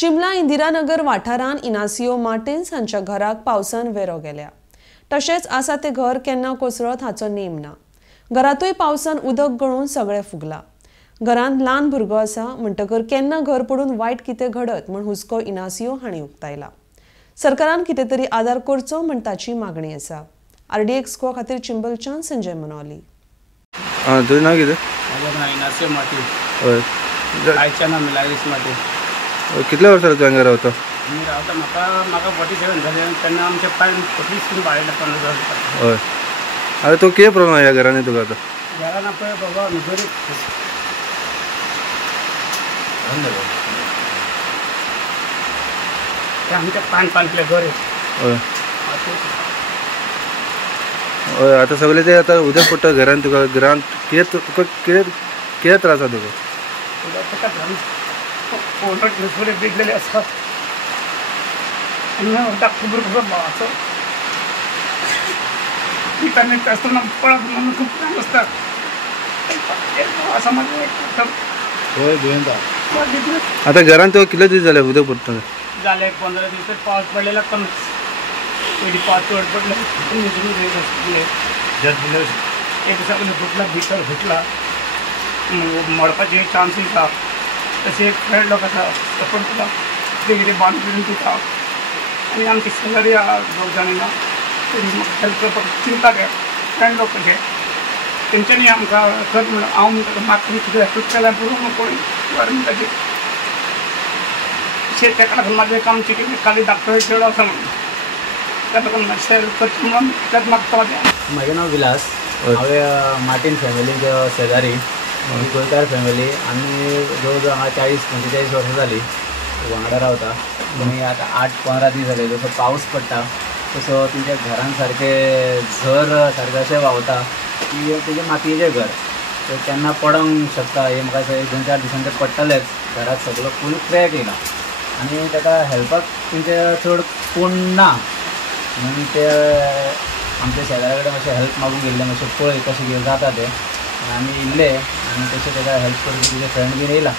चिमला इंदिरानगर वाठारांत Inácio Martins हांच्या घराक पावसान वेरो गेल्या। तशेंच आसा ते घर केन्ना कोसळत हाचो नेम ना। घरातूय पावसान उदक गळून सगळें फुगला। घरांत ल्हान भुरगो आसा म्हणटकर केन्ना घर पडून वायट कितें घडत म्हण हुस्को इनासियो हांणी उक्तायला। सरकारान कितें तरी आदार करचो म्हण ताची मागणी आसा। RDX गोवा खातीर चिंबलच्यान संजय मनोली। तुझें नाव कितें? माझं नाव इनासियो मार्टिन्स। हय। आयच्या नाव मिलाग्रिस मार्टिन्स। कितल्या वर्सां जालें हांगा रावता? मी रावता म्हाका 47 जाले तेन्ना आमचे पायन 40 बाळयले 15 जाले। हय। आतां तो कितें प्रॉब्लेम ह्या घरांनी तुका आतां? घरान पळय बाबा भितर ते आमचे पान पांतले घर हय हय। आतां सगळें तें आतां उदक पडटा घरान तुका घरांत कितें त्रास आसा तुका? बिगलेले असतात खबर भावाचो पितांनी आसतना पळत म्हणून खूप त्रास असतात। असं म्हणजे आतां घरान तुका कितले दीस जाले उदक पडटा? झाले 15 दीस पावस पडलेला कमी पयलीं पावस चड पडले एक सगळें फुटला भितर फुटला मरपाचे चान्सीस आसा। तसे एक फ्रेंड लोक आसा सपोर्ट तुका कितें कितें बांद करून दिता आनी आमची शेजारी आहा 2 जाणां म्हाका हेल्प करपाक चिंता घे फ्रेंड लोक कशे तेंच्यांनी आमकां कर म्हणून हांव म्हणटा म्हाका कितें हेल्प केल्यार पुरो कोणी गव्हर्मेंटाचेर अशें तेका लागून म्हाजें काम चिंतून खाली धाकटो चेडो आसा म्हणून त्या लागून मातशें हेल्प करचें म्हणून तेच मागता। म्हजें नांव विलास। हांवें मार्टिन फॅमिलीचो शेजारी गोंयकार फॅमिली आमी जवळ जवळ हांगा 40-45 वर्सां जालीं वांगडा रावता। आनी आतां 8-15 दीस जाले जसो पावस पडटा तसो तेंच्या घरान सारकें झर सारकें अशें व्हांवता की तेजें मातयेचें घर तर केन्ना पडोंक शकता। हे म्हाका 1-4 दिसांनी ते पडटलेच। घराक सगळो फूल क्रॅक येयला आनी ताका हेल्पाक तेंचे चड कोण ना म्हणून ते आमच्या शेजाऱ्या कडेन मातशें हेल्प मागूंक गेल्लें मातशें पळय कशें कितें जाता तें आमी इल्ले आनी तशें ताका हेल्प करपाक तुजे फ्रेंड बीन येयला।